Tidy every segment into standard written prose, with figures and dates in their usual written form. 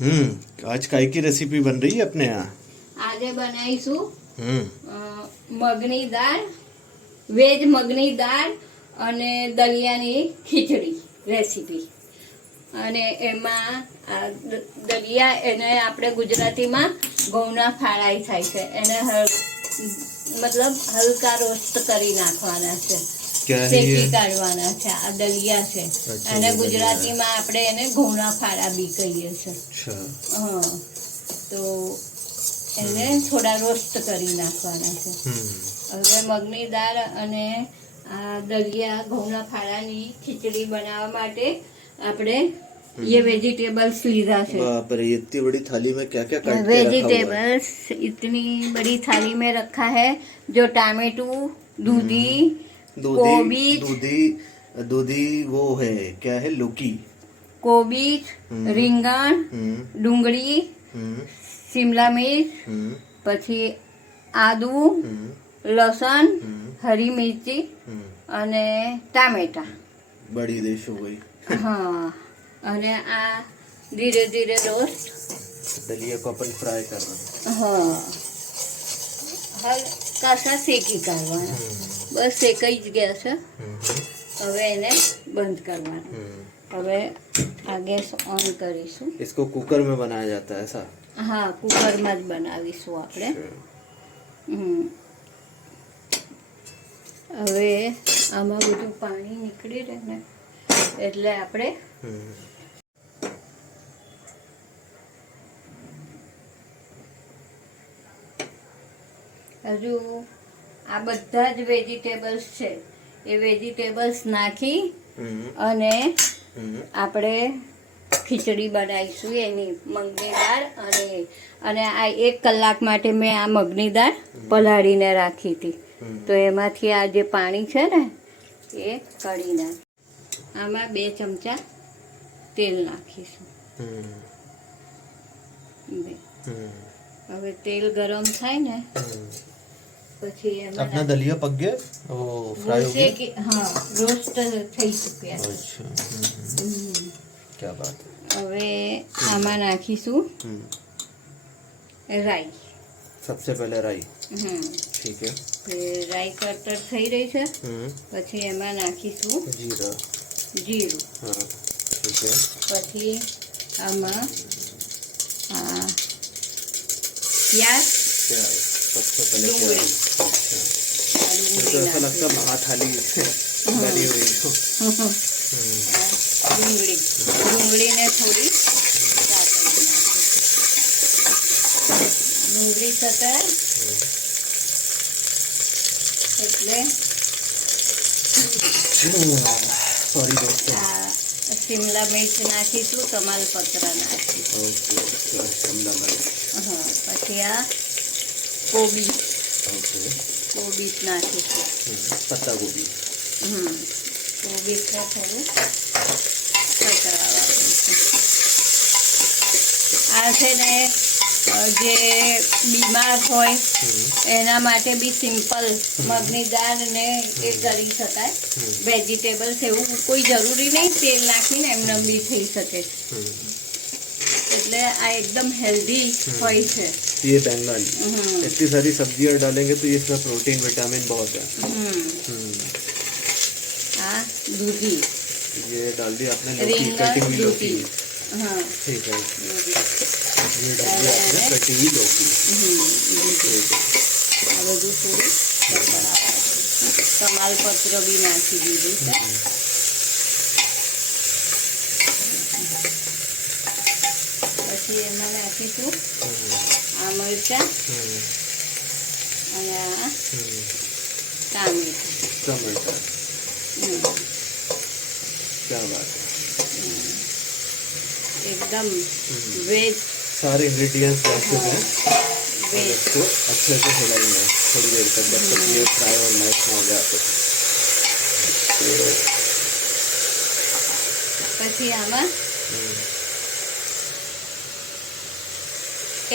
आज काय की रेसिपी बन रही है अपने यहाँ? આજે બનાવીશું મગની દાળ, વેજ મગની દાળ અને દલિયાની ખીચડી રેસીપી. અને એમાં દલિયા એને આપણે ગુજરાતીમાં ઘઉંના ફાળાઈ થાય છે, એને મતલબ હલકા રોસ્ટ કરી નાખવાના છે, શેકી કાઢવાના છે. આ દલિયા છે અને ગુજરાતીમાં આપણે એને ઘઉંના ફાળા બી કહીએ છીએ. હા, તો એને થોડા રોસ્ટ કરી નાખવાના છે. હવે મગની દાળ અને આ દલિયા ઘઉંના ફાળાની ખીચડી બનાવવા માટે આપણે ये वेजिटेबल्स लीधा है. बाप रे, इतनी बड़ी थाली में क्या क्या काट के वेजिटेबल्स इतनी बड़ी थाली में रखा है, जो टमाटो, दूधी, गोभी, दूधी वो है क्या है, लौकी, कोबी, રીંગણ, ડુંગળી, શિમલા મિર્ચ, પછી આદુ, લસણ, હરી મિર્ચી અને ટામેટા. બડી દેશ હો ગઈ. हाँ, અને આ ધીરે ધીરે રોસ્ટ दलिया को अपन फ्राई करना. हाँ, હલકા સા શેકી કાઢવાના. બસ શેકાઈ જ ગયા છે. હવે એને બંધ કરવાનું. હવે આ ગેસ ઓન કરીશું. इसको कुकर में बनाया जाता है ऐसा? હા, કુકરમાં જ બનાવીશું આપણે. હવે આમાં બધું પાણી નીકળી રહે ને, એટલે આપણે હજુ આ બધા જ વેજીટેબલ્સ છે, એ વેજીટેબલ્સ નાખી અને આપણે ખીચડી બનાવીશું એની મગની દાળ. અને આ 1 કલાક માટે મેં આ મગની દાળ પલાળીને રાખી હતી, તો એમાંથી આ જે પાણી છે ને એ કાઢી નાખ. આમાં 2 ચમચા તેલ નાખીશું. હવે તેલ ગરમ થાય ને પછી એમાં अपना दलिया पक गया, वो फ्राई हो गया. हाँ, रोस्ट થઈ ચૂક્યા. अच्छा, क्या बात है. હવે આમાં નાખીશું રાઈ. सबसे पहले राई. ठीक है. રાઈ કટર થઈ રહી છે, પછી એમાં નાખીશું જીરું. हाँ, ठीक है. પછી આમાં प्याज, सबसे पहले डूंगरी. तो ऐसा लगता है महाथाली बनी हुई हो. ડુંગળીને થોડી ડુંગળી સતળાય એટલે सॉरी दोस्तों. શિમલા મિર્ચ નાખીશું, તમાલપત્ર નાખીશું. शिमला मिर्च. હા, પછી આ કોબી નાખીશું. पत्ता गोभी. કોબીને થોડું સતળાવા દઈશું. આ છે ને જે બીમાર હોય એના માટે બી સિમ્પલ મગની દાળ ને એ કરી શકાય. વેજીટેબલ્સ એવું કોઈ જરૂરી નહીં, તેલ નાખીને એમને બી થઈ શકે. એટલે આ एकदम हेल्दी હોય છે. ये बंगाली इतनी सारी सब्जियां डालेंगे तो इसमें प्रोटीन विटामिन बहुत है. हाँ, दूधी ये डाल दिया आपने, लौकी, कटी हुई लौकी. हाँ, ठीक है. ये डाल दिया आपने कटी हुई लौकी. આ બધું થોડું તમાલપત્ર બી નાખી દીધું છે. પછી એમાં નાખીશું આ મરચાં અને આ ટામેટા. क्या बात है. एकदम वेज. सारे इंग्रेडिएंट्स डाल चुके हैं. इसको अच्छे से हिलाएंगे थोड़ी देर तक, जब तक ये फ्राई और मैश हो गया. પછી આમાં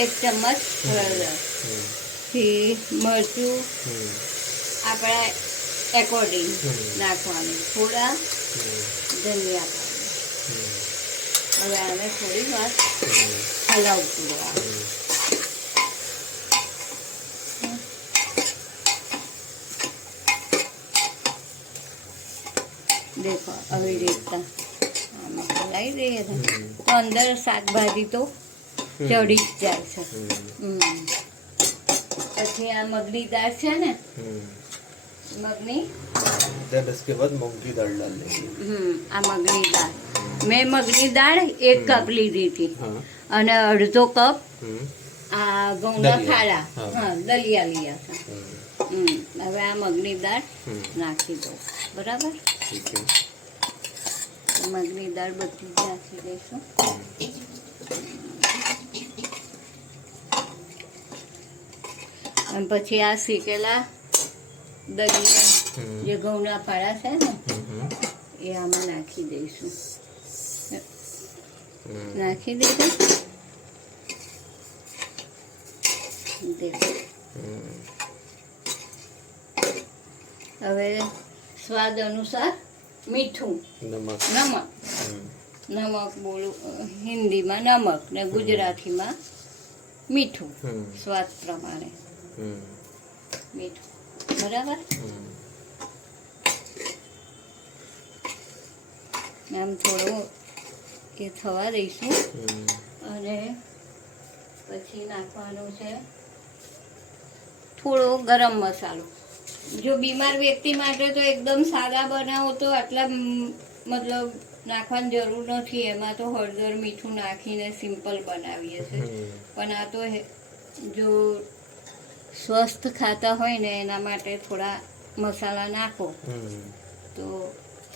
1 ચમચ હળદર, થી મરચું આપણા એકોર્ડિંગ નાખવાનું, થોડા ધનિયા પાવડર. હવે આને થોડી વાર હલાવતું રહેવાનું. દેખો આવી રીતના આમાં હલાવી દઈએ ને તો અંદર શાકભાજી તો ચડી જ જાય છે. પછી આ મગની દાળ છે ને, મગની देन इसके बाद मूंग की दाल डाल लेंगे. આ મગની દાળ મેં મગની દાળ 1 કપ લીધી હતી અને અડધો કપ આ ઘઉંના ફાળા દલિયા લીયા હતા. હવે આ મગની દાળ નાખી દો. બરાબર, ठीक है. મગની દાળ બધી જ નાખી દઈશું. અને પછી આ શેકેલા દલિયા જે ઘઉંના ફાળા છે ને એ આમાં નાખી દઈશું. નાખી દીધું. હવે સ્વાદ અનુસાર મીઠું, नमक. નમક બોલું હિન્દીમાં નમક ને ગુજરાતીમાં મીઠું, સ્વાદ પ્રમાણે મીઠું. બરાબર, આમ થોડું એ થવા દઈશું અને પછી નાખવાનું છે થોડો ગરમ મસાલો. જો બીમાર વ્યક્તિ માટે તો એકદમ સાદા બનાવો તો આટલા મતલબ નાખવાની જરૂર નથી. એમાં તો હળદર મીઠું નાખીને સિમ્પલ બનાવીએ છીએ. પણ આ તો જો સ્વસ્થ ખાતા હોય ને એના માટે થોડા મસાલા નાખો તો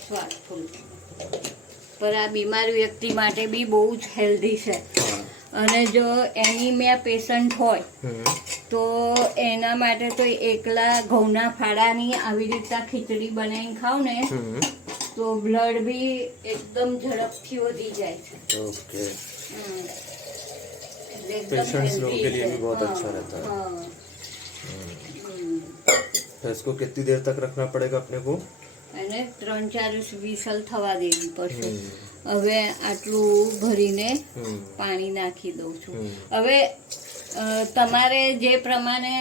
સ્વાદ ફૂલ. પણ આ બીમાર વ્યક્તિ માટે બી બહુ જ હેલ્ધી છે. અને જો એનિમિયા પેશન્ટ હોય તો એના માટે તો એકલા ઘઉંના ફાળાની આવી રીતના ખીચડી બનાવીને ખાવ ને તો બ્લડ બી એકદમ ઝડપથી વધી જાય છે. ओके. એટલે એકદમ पेशेंट्स लोगों healthy के लिए છે. भी बहुत अच्छा रहता है. હા. तो इसको कितनी देर तक रखना पड़ेगा अपने को? અને 3-4 વિસલ થવા દેવી પડશે. હવે આટલું ભરીને પાણી નાખી દઉં છું. હવે તમારે જે પ્રમાણે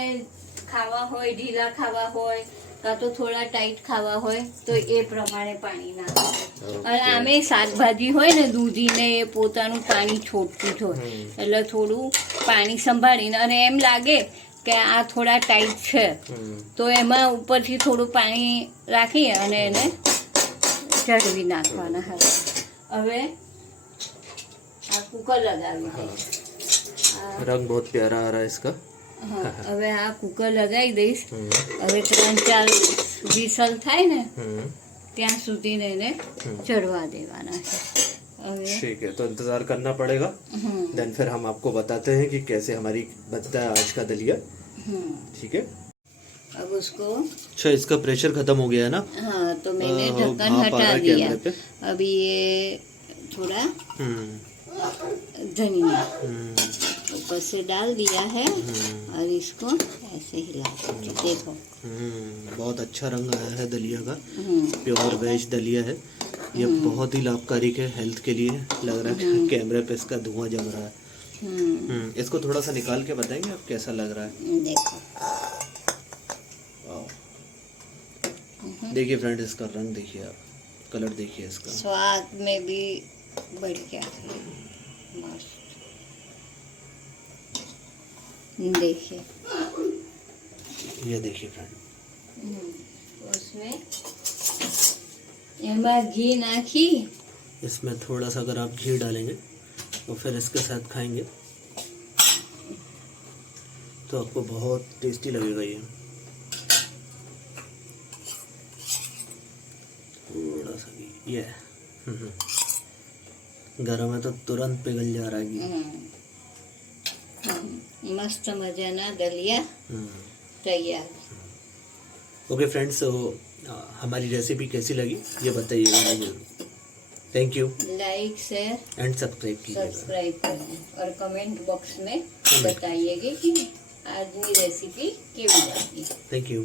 ખાવા હોય, ઢીલા ખાવા હોય કાં તો થોડા ટાઈટ ખાવા હોય તો એ પ્રમાણે પાણી નાખો. અને આમે શાકભાજી હોય ને દૂધીને એ પોતાનું પાણી છોડતું જ હોય એટલે થોડું પાણી સંભાળીને, અને એમ લાગે કે આ થોડા ટાઈટ છે તો એમાં ઉપરથી થોડું પાણી રાખી અને એને ચડવી નાખવાના હતા. હવે આ કુકર લગાવી દઈશ. रंग बहुत प्यारा आ रहा है इसका. હા, હવે આ કુકર લગાવી દઈશ. હવે 3-4 વિસલ થાય ને ત્યાં સુધી એને ચડવા દેવાના છે. ठीक है, तो इंतजार करना पड़ेगा. देन फिर हम आपको बताते हैं कि कैसे हमारी बनता है आज का दलिया. ठीक है. अब उसको अच्छा, इसका प्रेशर खत्म हो गया है ना? हाँ, तो मैंने ढक्कन भाप आ रहा हटा है दिया. कैमरे पे. अभी ये थोड़ा धनिया ऊपर से डाल दिया है और इसको ऐसे हिला दीजिए. देखो बहुत अच्छा रंग आया है दलिया का. प्योर वेज दलिया है ये. बहुत ही लाभकारी है हेल्थ के लिए. लग रहा है कैमरे पे इसका धुआं जम रहा है. इसको थोड़ा सा निकाल के बताएंगे आप कैसा लग रहा है? देखो. देखिए फ्रेंड, इसका रंग देखिए आप, कलर देखिए इसका. स्वाद में भी बढ़िया है, मस्त. देखिए, ये देखिए फ्रेंड, उसमें एमा घी नाखी. इसमें थोड़ा सा अगर आप घी डालेंगे तो फिर इसके साथ खाएंगे तो आपको बहुत टेस्टी लगेगा ये. थोड़ा सा घी, ये गरम है तो तुरंत पिघल जा रहा है घी. मस्त मजाना दलिया तैयार. ओके फ्रेंड्स, तो हमारी रेसिपी कैसी लगी ये बताइएगा मुझे. Thank you. Like, share, and subscribe कीजिएगा. सब्सक्राइब करें और कमेंट बॉक्स में बताइएगा कि आज की रेसिपी केवी लगी. Thank you.